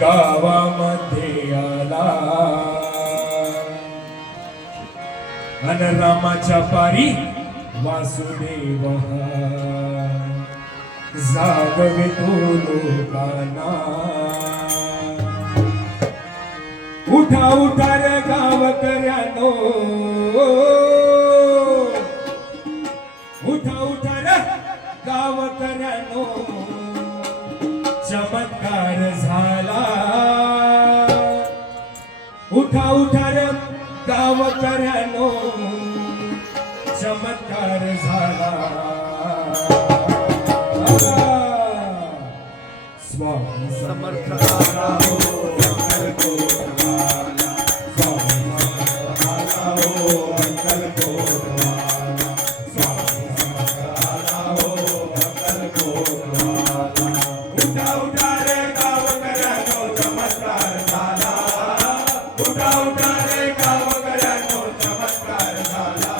गावामध्ये आला अन रामाच्या पारी वासुदेव जागवे तो लोकांना उठा उठा रे गावकऱ्यानो उठा उठा रे गावकऱ्यानो चमत्कार झाला उठा उठा रे गावकऱ्यानो चमत्कार झाला स्वामी समर्थ आला हो अक्कलकोटवाला स्वामी समर्थ आला हो अक्कलकोटवाला स्वामी समर्थ आला हो अक्कलकोटवाला उठा उठा रे गावकऱ्यानो चमत्कार झाला उठा उठा रे गावकऱ्यानो चमत्कार झाला